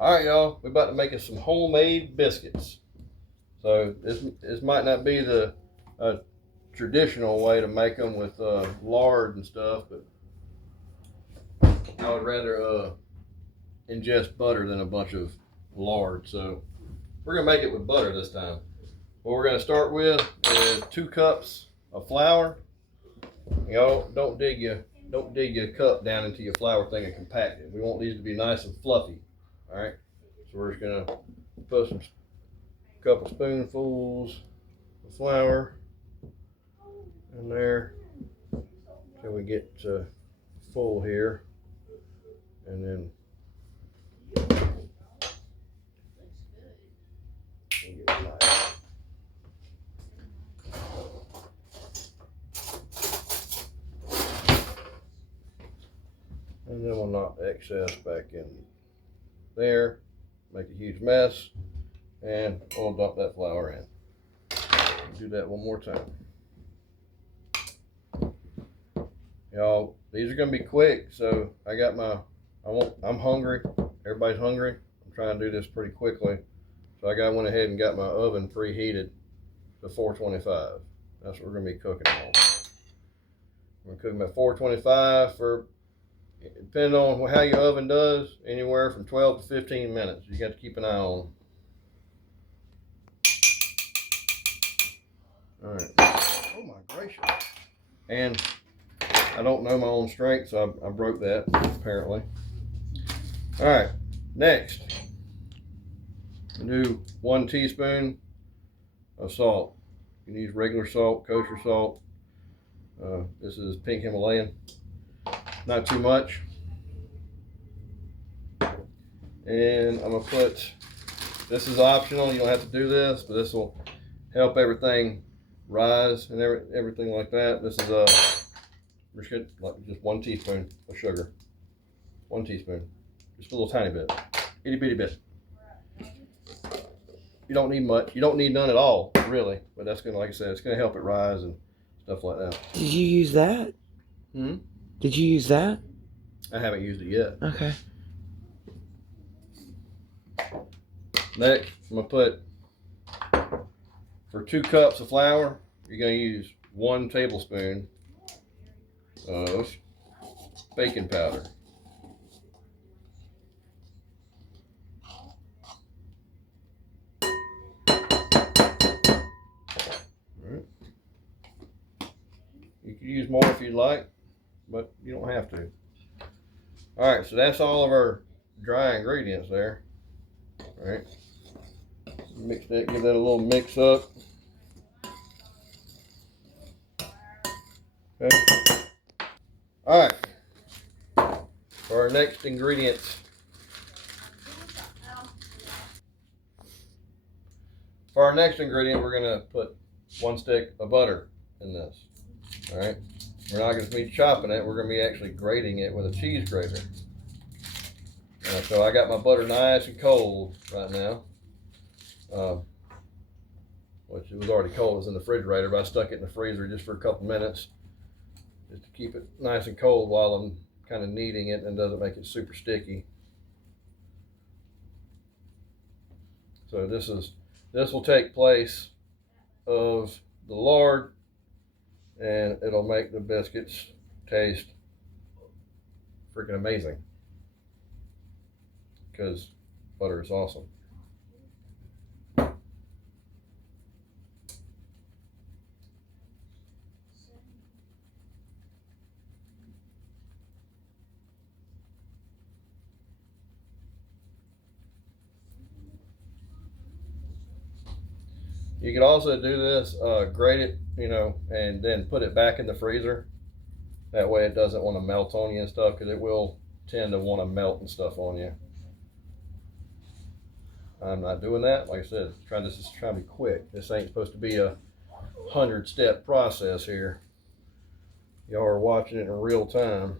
All right, y'all, we're about to make us some homemade biscuits. So this might not be the traditional way to make them with lard and stuff, but I would rather ingest butter than a bunch of lard. So we're gonna make it with butter this time. What we're gonna start with is 2 cups of flour. Y'all don't dig your cup down into your flour thing and compact it. We want these to be nice and fluffy. All right. So we're just gonna put some couple spoonfuls of flour in there till we get full here, and then we'll knock the excess back in there, make a huge mess, and we'll dump that flour in. Do that one more time. Y'all, these are gonna be quick, so I got I'm hungry. Everybody's hungry. I'm trying to do this pretty quickly. So I went ahead and got my oven preheated to 425. That's what we're gonna be cooking on. We're gonna cook them at 425 for, depending on how your oven does, anywhere from 12 to 15 minutes. You got to keep an eye on them. All right. Oh my gracious. And I don't know my own strength, so I broke that, apparently. All right, next, do 1 teaspoon of salt. You can use regular salt, kosher salt. This is pink Himalayan. Not too much. And I'm gonna put, this is optional, you don't have to do this, but this will help everything rise and everything like that. This is just 1 teaspoon of sugar. 1 teaspoon. Just a little tiny bit. Itty bitty bit. You don't need much. You don't need none at all, really. But that's gonna, like I said, it's gonna help it rise and stuff like that. Did you use that? Did you use that? I haven't used it yet. Okay. Next, I'm gonna put, for 2 cups of flour, you're gonna use 1 tablespoon of baking powder. Alright. You can use more if you'd like, but you don't have to. Alright, so that's all of our dry ingredients there. Alright. Mix that, give that a little mix up. Okay. Alright. For our next ingredients. For our next ingredient, we're gonna put 1 stick of butter in this. Alright. We're not gonna be chopping it, we're gonna be actually grating it with a cheese grater. So I got my butter nice and cold right now. Which it was already cold, it was in the refrigerator, but I stuck it in the freezer just for a couple minutes, just to keep it nice and cold while I'm kind of kneading it and doesn't make it super sticky. So this will take place of the lard, and it'll make the biscuits taste freaking amazing, because butter is awesome. You could also do this, grate it, and then put it back in the freezer. That way it doesn't want to melt on you and stuff, because it will tend to want to melt and stuff on you. I'm not doing that. Like I said, this is trying to be quick. This ain't supposed to be a 100-step process here. Y'all are watching it in real time.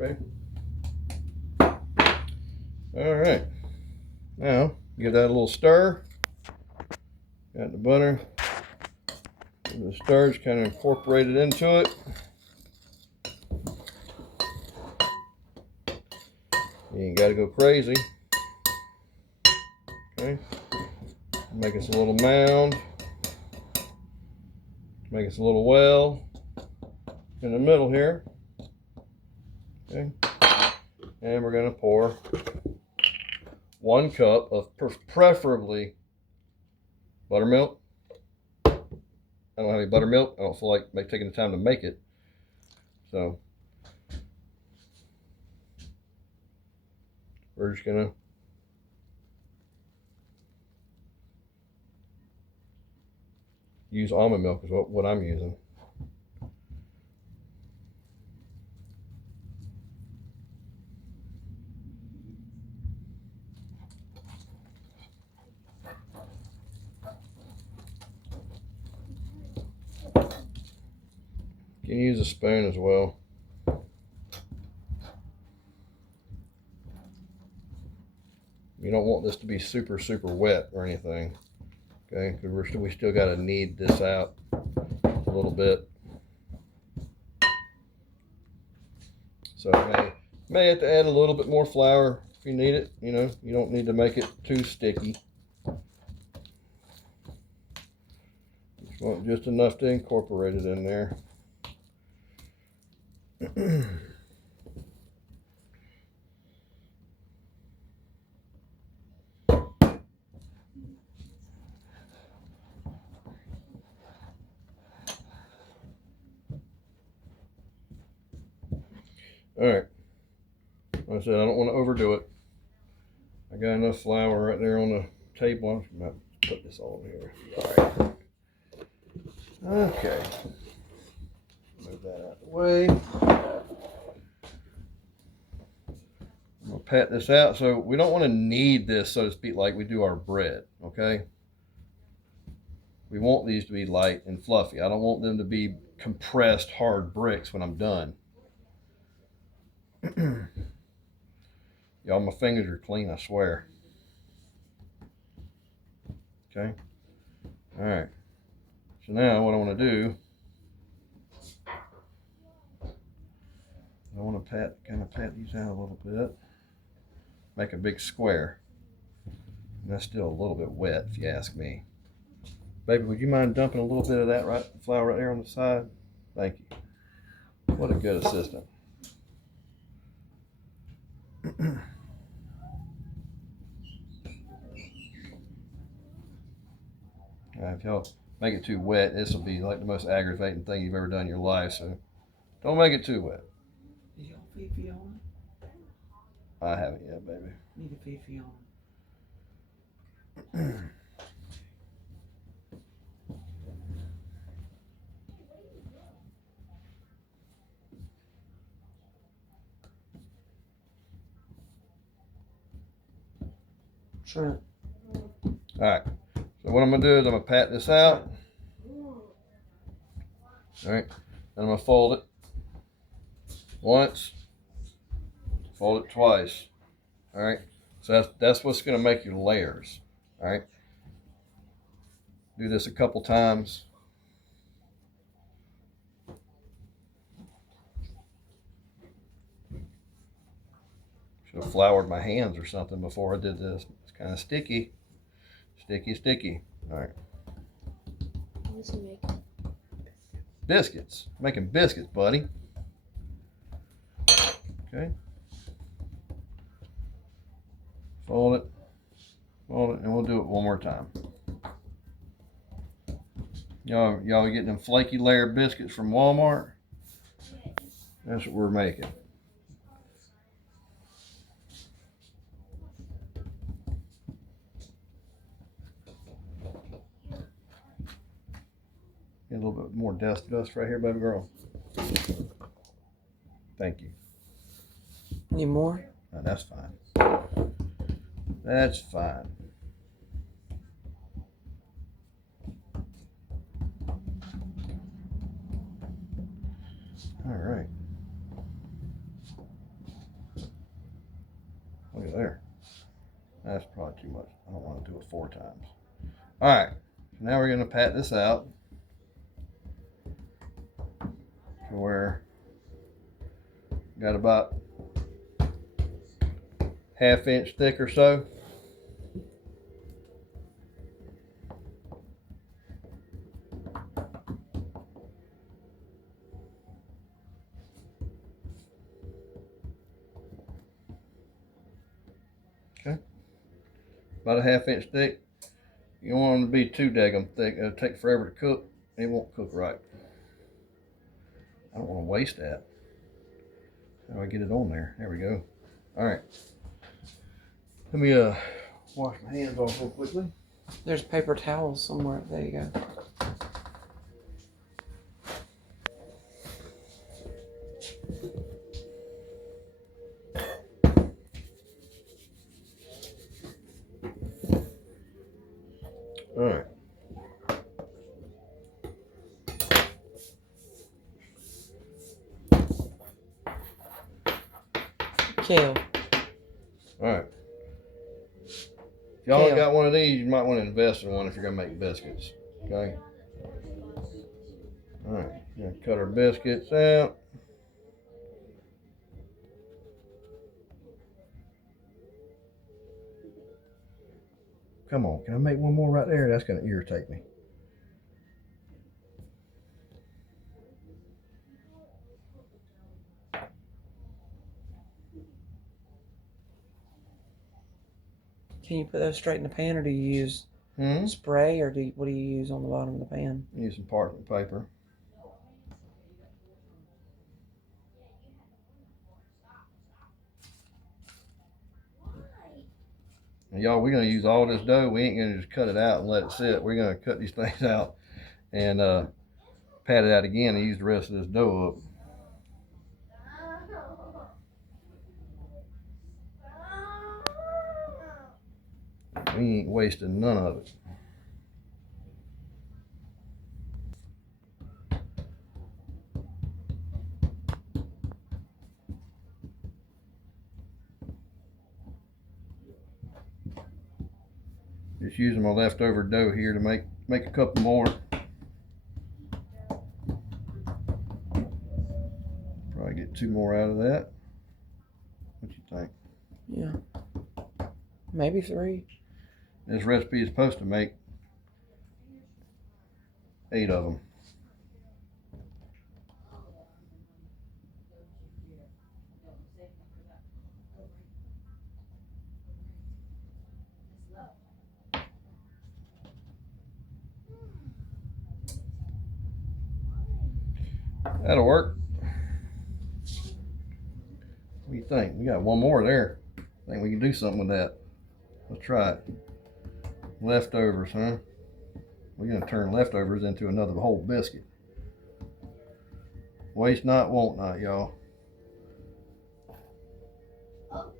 Okay. All right. Now, give that a little stir. Got the butter. And the star's kind of incorporated into it. You ain't got to go crazy. Okay. Make us a little mound. Make us a little well in the middle here. Okay. And we're going to pour 1 cup of preferably buttermilk. I don't have any buttermilk. I don't feel like taking the time to make it. So we're just going to use almond milk is what I'm using. You can use a spoon as well. You don't want this to be super wet or anything, okay? Because we still got to knead this out a little bit. So may have to add a little bit more flour if you need it. You know, you don't need to make it too sticky. Just want just enough to incorporate it in there. All right. Like I said, I don't want to overdo it. I got enough flour right there on the table. I'm about to put this all in here. All right. Okay. Move that out of the way. I'm gonna pat this out. So we don't want to knead this, so to speak, like we do our bread. Okay. We want these to be light and fluffy. I don't want them to be compressed hard bricks when I'm done. Y'all, my fingers are clean, I swear. Okay. All right. So now what I want to do, I want to kind of pat these out a little bit. Make a big square. And that's still a little bit wet, if you ask me. Baby, would you mind dumping a little bit of that flour right there on the side? Thank you. What a good assistant. If y'all make it too wet, this will be like the most aggravating thing you've ever done in your life. So don't make it too wet. Did y'all feed Fiona? I haven't yet, baby. Need to feed Fiona. Sure. All right. So what I'm gonna do is I'm gonna pat this out. All right. Then I'm gonna fold it once. Fold it twice. All right. So that's what's gonna make your layers. All right. Do this a couple times. Should have floured my hands or something before I did this. It's kind of sticky. Sticky. All right. What's he making? Biscuits. Making biscuits, buddy. Okay. Fold it, and we'll do it one more time. Y'all getting them flaky layer biscuits from Walmart? That's what we're making. Get a little bit more dust right here, baby girl. Thank you. Any more? No, that's fine. That's fine. All right. Look at there. That's probably too much. I don't want to do it 4 times. All right. Now we're going to pat this out to where got about 1/2 inch thick or so. Okay, about a 1/2 inch thick. You don't want them to be too daggum thick. It'll take forever to cook. It won't cook right. I don't want to waste that. How do I get it on there? There we go. All right. Let me wash my hands off real quickly. There's paper towels somewhere. There you go. All right. Kale. All right. If y'all Kale. got one of these, you might want to invest in one if you're gonna make biscuits. Okay. All right. Gonna cut our biscuits out. Come on, can I make one more right there? That's gonna irritate me. Can you put those straight in the pan, or do you use spray, or what do you use on the bottom of the pan? Use some parchment paper. And y'all, we're gonna use all this dough. We ain't gonna just cut it out and let it sit. We're gonna cut these things out and pat it out again and use the rest of this dough up. We ain't wasting none of it. Just using my leftover dough here to make a couple more. Probably get 2 more out of that. What you think? Yeah. Maybe 3. This recipe is supposed to make 8 of them. That'll work. What do you think? We got 1 more there. I think we can do something with that. Let's try it. Leftovers, huh? We're gonna turn leftovers into another whole biscuit. Waste not, want not, y'all. All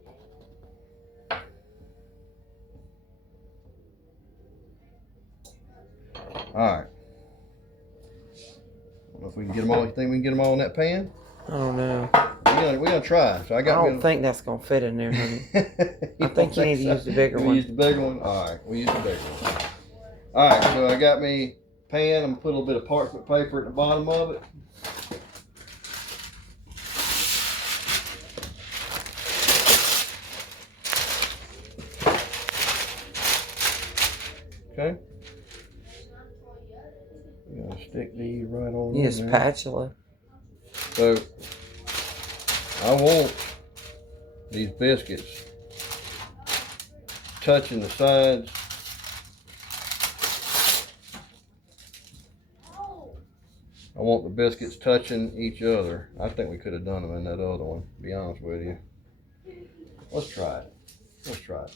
right. I don't know if we can get them all. You think we can get them all in that pan? I don't know. We're gonna try. So I don't think that's gonna fit in there, honey. I think you need to use the bigger one. Use the bigger one. All right, we use the bigger one. All right, so I got me pan. I'm gonna put a little bit of parchment paper at the bottom of it. Okay. We're gonna stick these right on Use there. spatula. So I want these biscuits touching the sides. I want the biscuits touching each other. I think we could have done them in that other one, to be honest with you. Let's try it. Let's try it.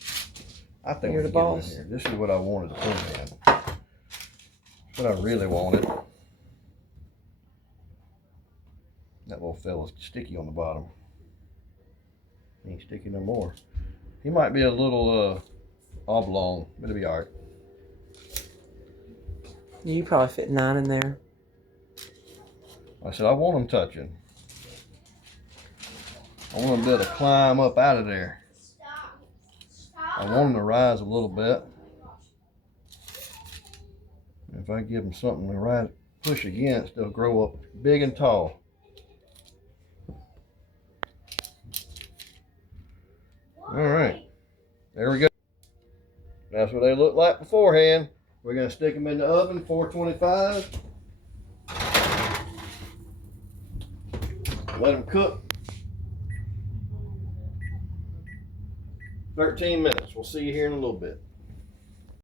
I think You're we the can get boss. them in here. This is what I wanted to put them in. What I really wanted. That little fella's sticky on the bottom. He ain't sticky no more. He might be a little oblong, but it'll be all right. You probably fit 9 in there. I said, I want them touching. I want them to be able to climb up out of there. I want them to rise a little bit. If I give them something to rise, push against, they'll grow up big and tall. All right, there we go. That's what they look like beforehand. We're gonna stick them in the oven, 425. Let them cook 13 minutes. We'll see you here in a little bit.